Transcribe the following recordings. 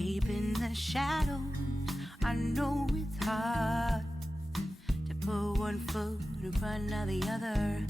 escape in the shadows. I know it's hard to put one foot in front of the other.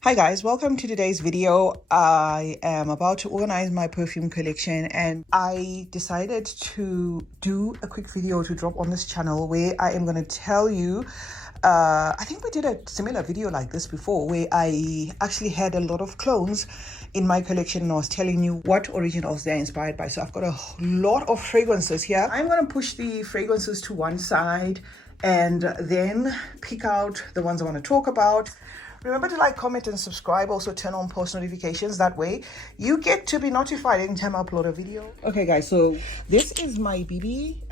Hi guys, welcome to today's video. I am about to organize my perfume collection and I decided to do a quick video to drop on this channel where I am going to tell you I think we did a similar video like this before where I actually had a lot of clones in my collection and I was telling you what originals they're inspired by. So I've got a lot of fragrances here. I'm going to push the fragrances to one side and then pick out the ones I want to talk about. Remember to like, comment, and subscribe. Also turn on post notifications. That way you get to be notified anytime I upload a video. Okay guys, so this is my BB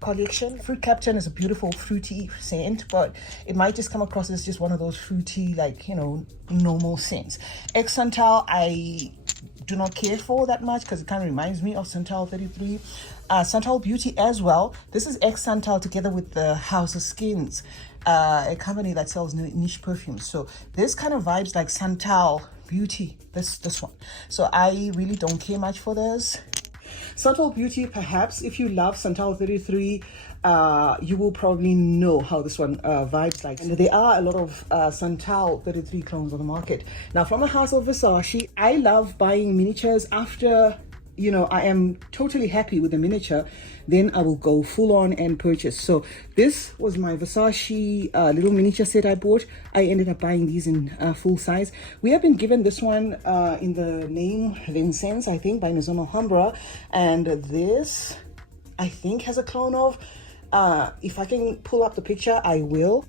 collection. Fruit Captain is a beautiful fruity scent, but it might just come across as just one of those fruity, like, you know, normal scents. Ex Santal I do not care for that much because it kind of reminds me of Santal 33. Santal Beauty as well. This is Ex Santal together with the House of Skins, a company that sells niche perfumes. So this kind of vibes like Santal Beauty, this one. So I really don't care much for this. Santal Beauty, perhaps if you love Santal 33, you will probably know how this one vibes like. And there are a lot of Santal 33 clones on the market. Now from the house of Versace, I love buying miniatures. After, you know, I am totally happy with the miniature, then I will go full on and purchase. So this was my Versace little miniature set I bought. I ended up buying these in full size. We have been given this one in the name Vincennes, I think, by Maison Alhambra. And this, I think, has a clone of. If I can pull up the picture, I will.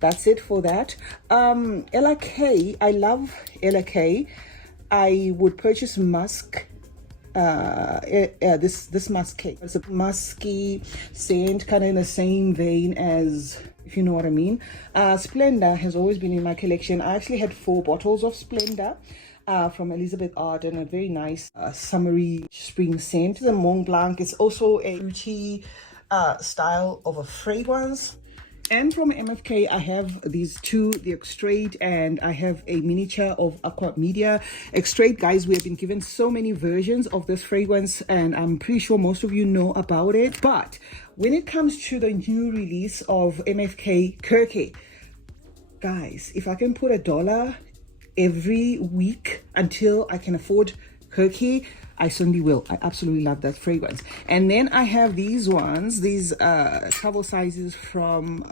That's it for that. Ella K, I love Ella K. I would purchase Musk. This musk cake. It's a musky scent, kind of in the same vein as, if you know what I mean. Splendor has always been in my collection. I actually had 4 bottles of Splendor from Elizabeth Arden, a very nice summery spring scent. The Mont Blanc is also a fruity style of a fragrance. And from MFK, I have these two, the Extrait, and I have a miniature of Aqua Media. Extrait, guys, we have been given so many versions of this fragrance, and I'm pretty sure most of you know about it. But when it comes to the new release of MFK Kirke, guys, if I can put $1 every week until I can afford Kirke, I certainly will. I absolutely love that fragrance. And then I have these ones, these travel sizes from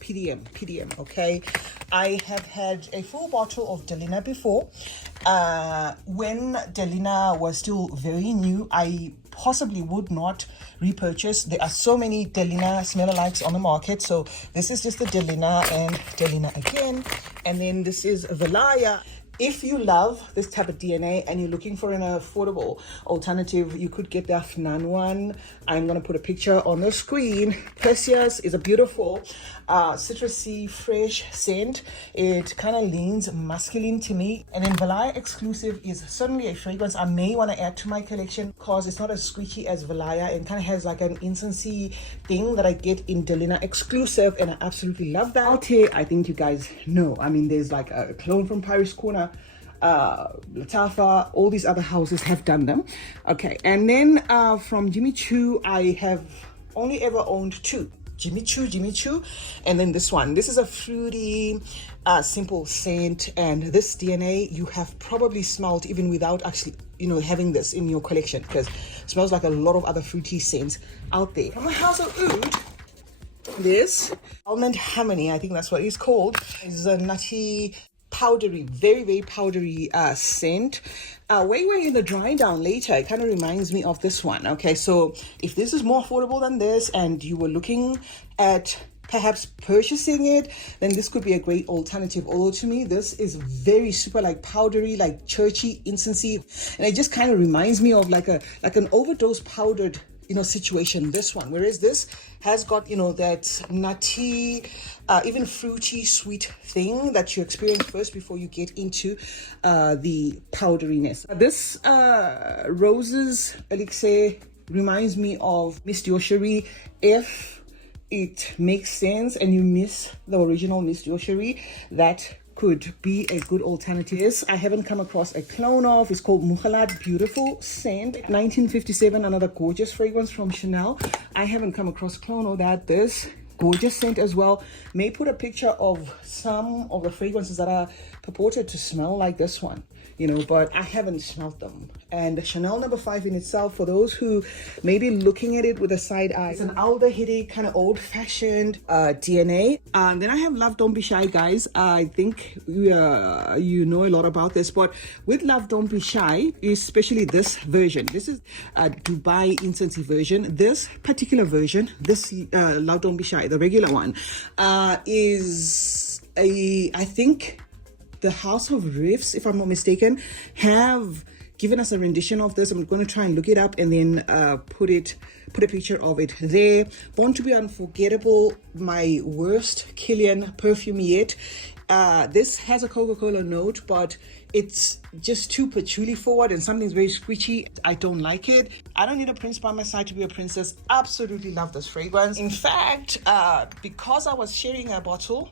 PDM, okay? I have had a full bottle of Delina before. When Delina was still very new, I possibly would not repurchase. There are so many Delina smell-alikes on the market. So this is just the Delina and Delina again. And then this is Valaya. If you love this type of DNA and you're looking for an affordable alternative, you could get the Afnan one. I'm going to put a picture on the screen. Precious is a beautiful citrusy, fresh scent. It kind of leans masculine to me. And then Valaya Exclusive is certainly a fragrance I may want to add to my collection because it's not as squeaky as Valaya and kind of has like an incensey thing that I get in Delina Exclusive, and I absolutely love that. Altair, I think you guys know. I mean, there's like a clone from Paris Corner. Latafa, all these other houses have done them. Okay, and then from Jimmy Choo, I have only ever owned 2. Jimmy Choo, and then this one. This is a fruity, simple scent, and this DNA you have probably smelled even without actually, you know, having this in your collection, because it smells like a lot of other fruity scents out there. From the house of Oud, this Almond Harmony, I think that's what it's called, is a nutty, powdery, very powdery scent. Way in the dry down later, it kind of reminds me of this one. Okay, so if this is more affordable than this and you were looking at perhaps purchasing it, then this could be a great alternative. Although to me, this is very super like powdery, like churchy, incensey, and it just kind of reminds me of like an overdose powdered, you know, situation, this one. Whereas this has got, you know, that nutty, even fruity, sweet thing that you experience first before you get into the powderiness. This Roses Elixir reminds me of Miss Diocherie. If it makes sense and you miss the original Miss Diocherie, that could be a good alternative. Yes, I haven't come across a clone of. It's called Mukhalat, beautiful scent, 1957, another gorgeous fragrance from Chanel. I haven't come across a clone of that. This gorgeous scent as well. May put a picture of some of the fragrances that are purported to smell like this one, you know, but I haven't smelled them. And Chanel number 5 in itself, for those who may be looking at it with a side eye, it's an aldehyde, kind of old-fashioned DNA. Then I have Love Don't Be Shy, guys. I think you know a lot about this, but with Love Don't Be Shy, especially this version, this is a Dubai Incense version. This particular version, this Love Don't Be Shy, the regular one, is I think the House of Riffs, if I'm not mistaken, have given us a rendition of this. I'm going to try and look it up and then put a picture of it there. Born to be Unforgettable, my worst Kilian perfume yet. This has a Coca-Cola note, but it's just too patchouli forward and something's very squishy. I don't like it. I don't need a prince by my side to be a princess. Absolutely love this fragrance. In fact, because I was sharing a bottle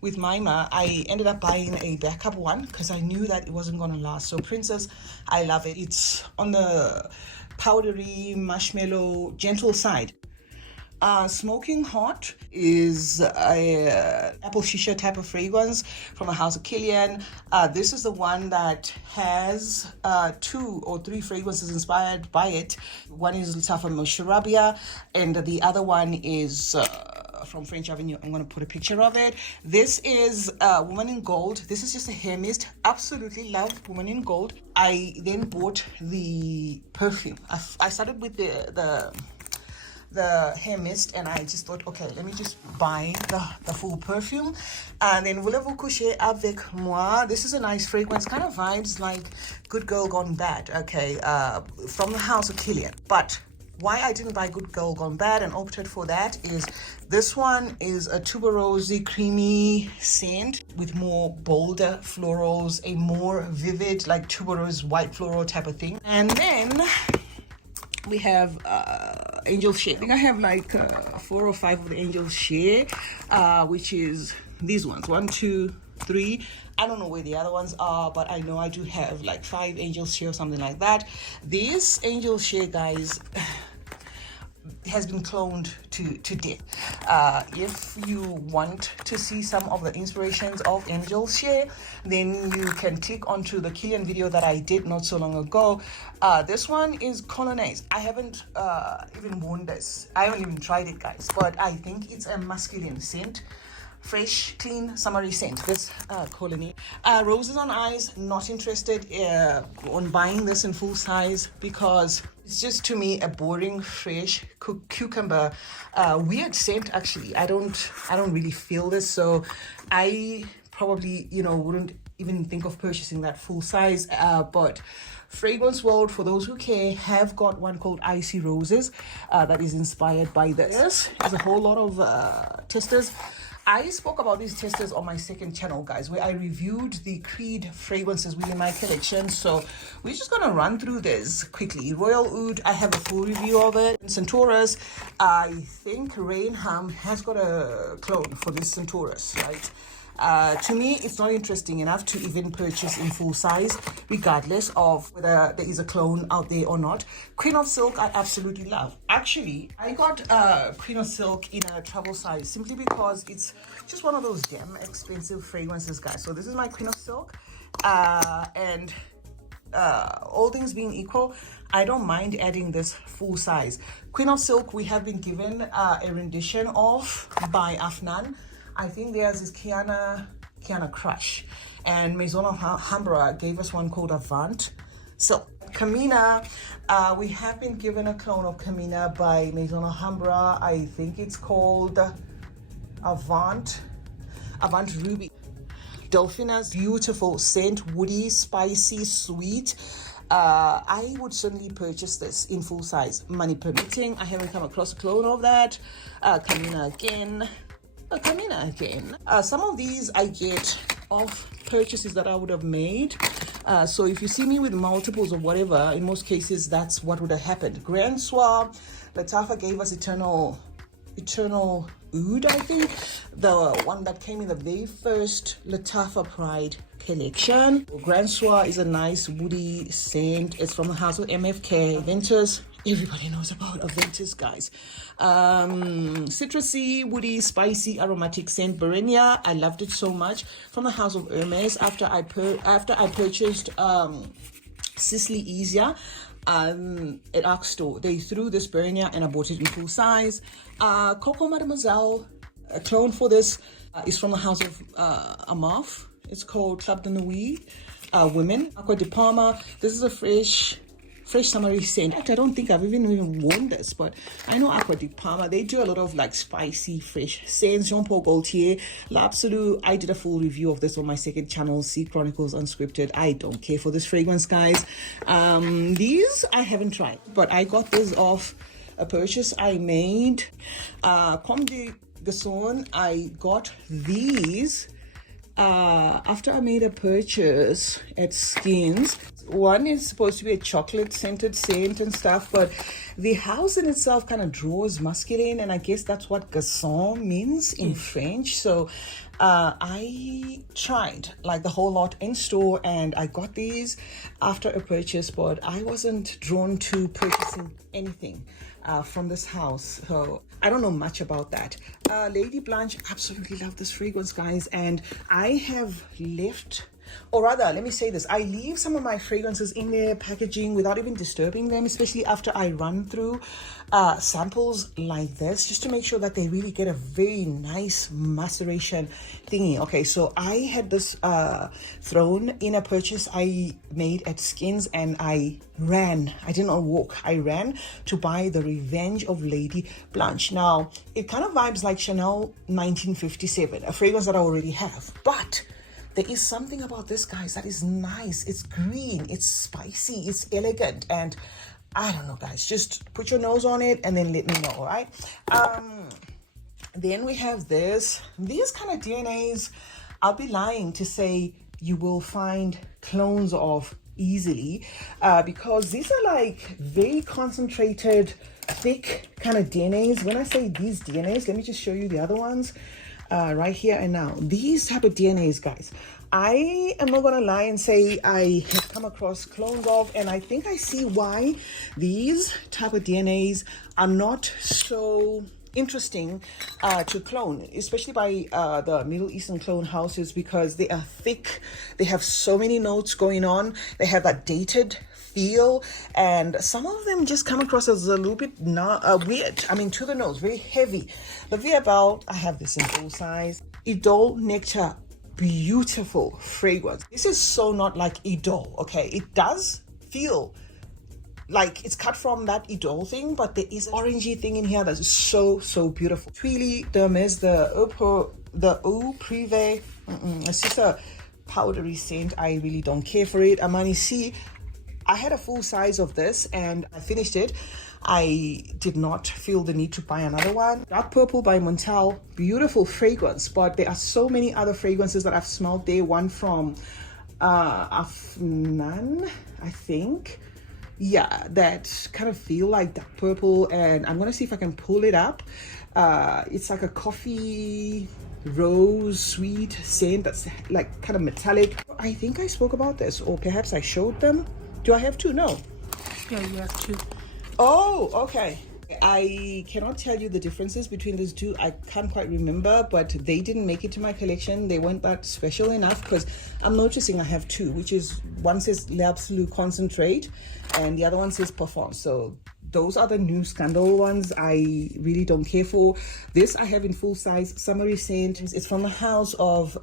with Maima, I ended up buying a backup one because I knew that it wasn't going to last. So Princess, I love it. It's on the powdery, marshmallow, gentle side. Smoking Hot is a apple shisha type of fragrance from the house of Kilian. This is the one that has 2 or 3 fragrances inspired by it. One is Safa Mosharabia and the other one is from French Avenue. I'm going to put a picture of it. This is Woman in Gold. This is just a hair mist. Absolutely love Woman in Gold. I then bought the perfume. I started with the hair mist and I just thought, okay, let me just buy the full perfume. And then Voulez-vous coucher avec moi? This is a nice fragrance, kind of vibes like Good Girl Gone Bad, okay, from the house of Kilian. But why I didn't buy Good Girl Gone Bad and opted for that is this one is a tuberosy creamy scent with more bolder florals, a more vivid like tuberose white floral type of thing. And then we have Angel Share. I think I have like 4 or 5 of the Angel Share, which is these ones, 1, 2, 3. I don't know where the other ones are, but I know I do have like 5 Angel Share or something like that. This Angel Share, guys, has been cloned to death. If you want to see some of the inspirations of Angel Share, then you can click onto the Kilian video that I did not so long ago. This one is Colonnaise. I haven't even worn this. I haven't even tried it, guys, but I think it's a masculine scent. Fresh, clean, summery scent. This Colony. Roses on Eyes, not interested on buying this in full size because it's just, to me, a boring, fresh cucumber, weird scent. Actually, I don't really feel this, so I probably, wouldn't even think of purchasing that full size. But Fragrance World, for those who care, have got one called Icy Roses that is inspired by this. There's a whole lot of testers. I spoke about these testers on my second channel, guys, where I reviewed the Creed fragrances within my collection. So we're just going to run through this quickly. Royal Oud, I have a full review of it. Centaurus, I think Rainham has got a clone for this Centaurus, right? To me, it's not interesting enough to even purchase in full size, regardless of whether there is a clone out there or not. Queen of Silk, I absolutely love. Actually, I got Queen of Silk in a travel size simply because it's just one of those damn expensive fragrances, guys. So this is my Queen of Silk, and all things being equal, I don't mind adding this full size. Queen of Silk, we have been given a rendition of by Afnan. I think theirs is Kiana Crush, and Maison Alhambra gave us one called Avant. So Camina, we have been given a clone of Camina by Maison Alhambra. I think it's called Avant Ruby. Delphina's beautiful scent, woody, spicy, sweet. I would certainly purchase this in full size, money permitting. I haven't come across a clone of that. Camina again. Some of these I get off purchases that I would have made. So if you see me with multiples of whatever, in most cases, that's what would have happened. Grand Soir, Latafa gave us Eternal Oud, I think. The one that came in the very first Latafa Pride collection. Grand Soir is a nice woody scent. It's from the house of MFK. Ventus, everybody knows about Aventus, guys. Citrusy, woody, spicy, aromatic scent. Berenia, I loved it so much. From the house of Hermes. After I purchased Sicily Easier at Arc Store, they threw this Berenia and I bought it in full size. Coco Mademoiselle, a clone for this is from the house of Amarf. It's called Club de Nuit Women. Aqua de Parma. This is a fresh summery scent. Actually, I don't think I've even worn this, but I know Aqua de Parma, they do a lot of like spicy, fresh scents. Jean-Paul Gaultier, L'Absolu. I did a full review of this on my second channel, CeeChronicles Unscripted. I don't care for this fragrance, guys. These I haven't tried, but I got this off a purchase I made. Comme des Garçons, I got these after I made a purchase at Skins. One is supposed to be a chocolate scented scent and stuff, but the house in itself kind of draws masculine, and I guess that's what garçon means in French. So I tried like the whole lot in store, and I got these after a purchase, but I wasn't drawn to purchasing anything from this house, so I don't know much about that. Lady Blanche, absolutely love this fragrance, guys, and I have left, or rather, let me say this, I leave some of my fragrances in their packaging without even disturbing them, especially after I run through samples like this, just to make sure that they really get a very nice maceration thingy. Okay, so I had this thrown in a purchase I made at Skins, and I did not walk, I ran to buy the Revenge of Lady Blanche. Now, it kind of vibes like Chanel 1957, a fragrance that I already have, but there is something about this, guys, that is nice. It's green, it's spicy, it's elegant, and I don't know, guys, just put your nose on it and then let me know, all right? Then we have these kind of DNAs. I'll be lying to say you will find clones of easily, because these are like very concentrated, thick kind of DNAs. When I say these DNAs, let me just show you the other ones. Right here and now, these type of DNAs, guys, I am not gonna lie and say I have come across clones of, and I think I see why these type of DNAs are not so interesting to clone, especially by the Middle Eastern clone houses, because they are thick, they have so many notes going on, they have that dated feel, and some of them just come across as a little bit weird. I mean, to the nose, very heavy. The Via Bell, I have this in full size. Idole Nectar, beautiful fragrance. This is so not like Idole, okay? It does feel like it's cut from that Idole thing, but there is an orangey thing in here that's so beautiful. Twili Dermes, the Eau Privé, it's just a powdery scent. I really don't care for it. Amani C, I had a full size of this and I finished it. I did not feel the need to buy another one. Dark Purple by Montel, beautiful fragrance, but there are so many other fragrances that I've smelled there. One from Afnan, I think. Yeah, that kind of feel like Dark Purple, and I'm gonna see if I can pull it up. It's like a coffee rose sweet scent that's like kind of metallic. I think I spoke about this, or perhaps I showed them. Do I have two? No. Yeah, you have two. Oh, okay. I cannot tell you the differences between these two. I can't quite remember, but they didn't make it to my collection. They weren't that special enough, because I'm noticing I have two, which is one says L'Absolu Concentrate and the other one says Parfum. So those are the new Scandal ones I really don't care for. This I have in full size, summery scent. It's from the house of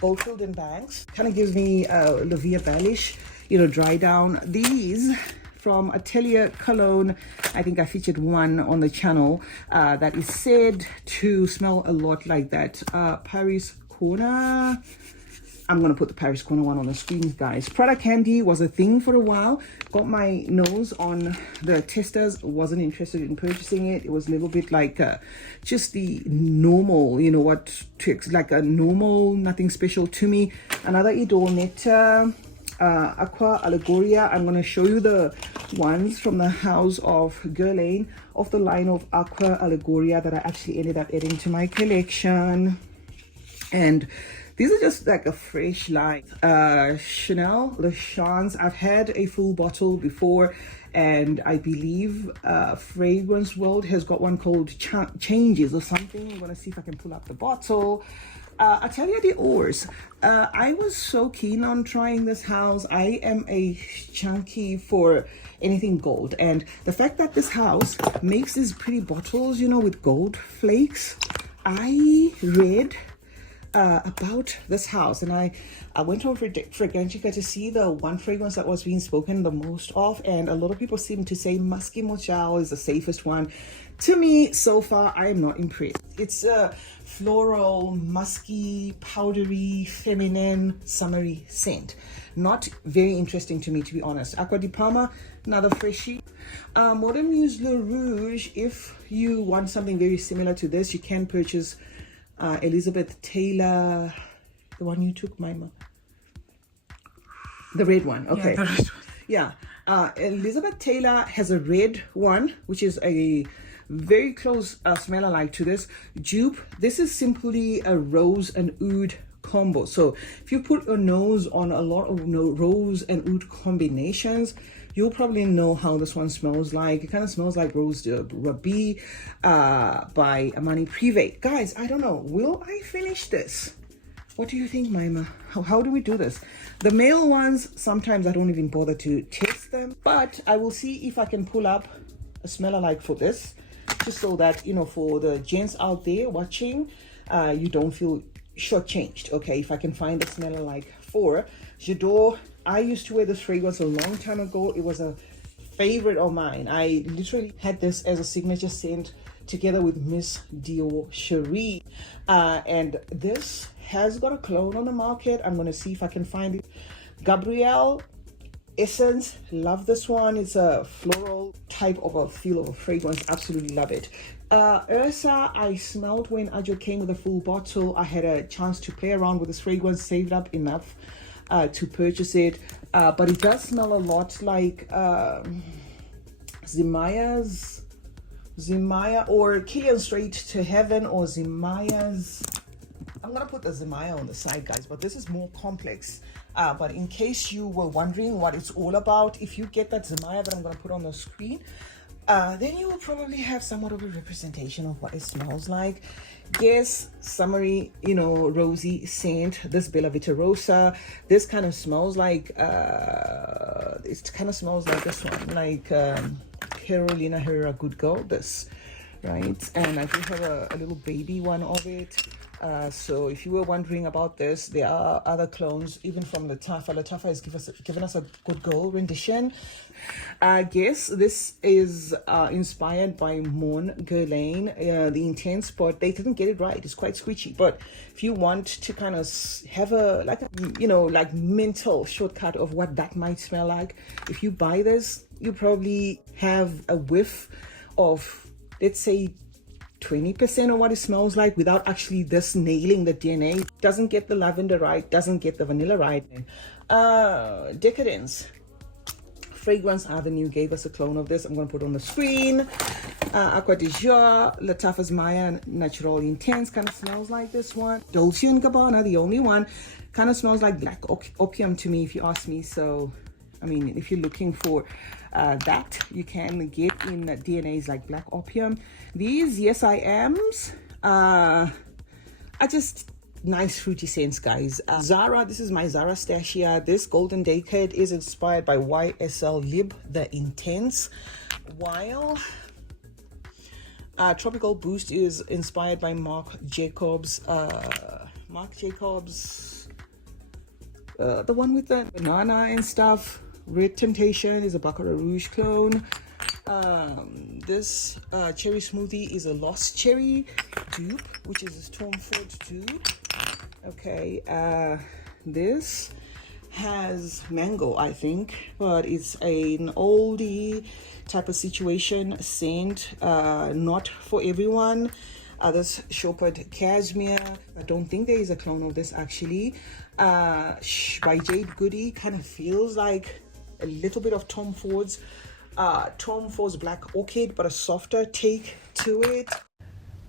Goldfield and Banks. Kind of gives me La Vie Balish, you know, dry down. These from Atelier Cologne, I think I featured one on the channel that is said to smell a lot like that. Paris Corner, I'm gonna put the Paris Corner one on the screen, guys. Prada Candy was a thing for a while. Got my nose on the testers, wasn't interested in purchasing it. It was a little bit like just the normal, you know what, like a normal, nothing special to me. Another Idol Nectar. Aqua Allegoria. I'm going to show you the ones from the house of Kilian of the line of Aqua Allegoria that I actually ended up adding to my collection. And these are just like a fresh line. Chanel Le Chance. I've had a full bottle before, and I believe Fragrance World has got one called Changes or something. I'm gonna see if I can pull up the bottle. Atelier d'Ors. I was so keen on trying this house. I am a chunky for anything gold, and the fact that this house makes these pretty bottles, you know, with gold flakes. I read about this house, and I went over Fragrantica to see the one fragrance that was being spoken the most of, and a lot of people seem to say Musky Mochao is the safest one. To me, so far, I am not impressed. It's a floral, musky, powdery, feminine, summery scent. Not very interesting to me, to be honest. Acqua di Parma, another freshie. Modern Muse Le Rouge. If you want something very similar to this, you can purchase Elizabeth Taylor, the one you took, Mima. The red one, okay. Yeah, the red one. Yeah. Elizabeth Taylor has a red one, which is a very close smell alike to this. Dupe, this is simply a rose and oud combo. So if you put your nose on a lot of rose and oud combinations, you'll probably know how this one smells like. It kind of smells like Rose de Rabi by Amani Privé. Guys, I don't know. Will I finish this? What do you think, Mima? How do we do this? The male ones, sometimes I don't even bother to taste them. But I will see if I can pull up a smell alike for this. Just so that, you know, for the gents out there watching, you don't feel shortchanged. Okay, if I can find a smell alike for J'adore. I used to wear this fragrance a long time ago. It was a favorite of mine. I literally had this as a signature scent together with Miss Dior Cherie. And this has got a clone on the market. I'm going to see if I can find it. Gabrielle Essence. Love this one. It's a floral type of a feel of a fragrance. Absolutely love it. Ursa, I smelled when Ajo came with a full bottle. I had a chance to play around with this fragrance, saved up enough to purchase it, but it does smell a lot like Zemaya or Kilian Straight to Heaven, or Zemaya's. I'm gonna put the Zemaya on the side, guys, but this is more complex. But in case you were wondering what it's all about, if you get that Zemaya that I'm gonna put on the screen, then you will probably have somewhat of a representation of what it smells like. Yes, summery, you know, rosy scent. This Bella Vita Rosa. This kind of smells like it kind of smells like this one, like Carolina Herrera Good Girl. This, right? And I do have a little baby one of it. So if you were wondering about this, there are other clones, even from Lattafa. Lattafa has given us a Good Girl rendition. Yes, this is inspired by Mon Guerlain. The Intense part, they didn't get it right. It's quite squishy. But if you want to kind of have a you know, like mental shortcut of what that might smell like, if you buy this, you probably have a whiff of, let's say, 20% of what it smells like without actually this nailing the DNA. Doesn't get the lavender right, doesn't get the vanilla right. Decadence Fragrance Avenue gave us a clone of this. I'm going to put it on the screen. Aqua di Jour, Lattafa's Maya Natural Intense kind of smells like this one. Dolce & Gabbana, the only one, kind of smells like black opium to me, if you ask me. So, I mean, if you're looking for that, you can get in DNAs like black opium. These Yes I Ams are just nice fruity scents, guys. Zara, this is my Zara stash here. This Golden Decade is inspired by YSL Lib, the Intense, while Tropical Boost is inspired by Marc Jacobs. The one with the banana and stuff. Red Temptation is a Baccarat Rouge clone. This cherry smoothie is a Lost Cherry dupe, which is a Stormford dupe. Okay, this has mango, I think, but it's an oldie type of situation scent, not for everyone. This Chopard Cashmere, I don't think there is a clone of this actually. by Jade Goody. Kind of feels like a little bit of Tom Ford's Black Orchid, but a softer take to it.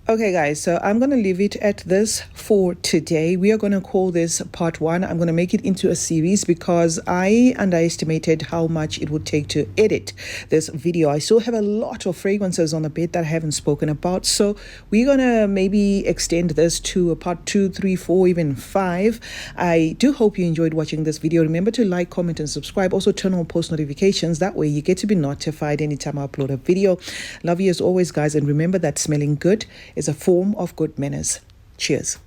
Okay guys, so I'm going to leave it at this for today. We are going to call this part 1. I'm going to make it into a series because I underestimated how much it would take to edit this video. I still have a lot of fragrances on the bed that I haven't spoken about. So we're going to maybe extend this to a part 2, 3, 4, even 5. I do hope you enjoyed watching this video. Remember to like, comment, and subscribe. Also turn on post notifications. That way you get to be notified anytime I upload a video. Love you as always, guys. And remember that smelling good is a form of good manners. Cheers.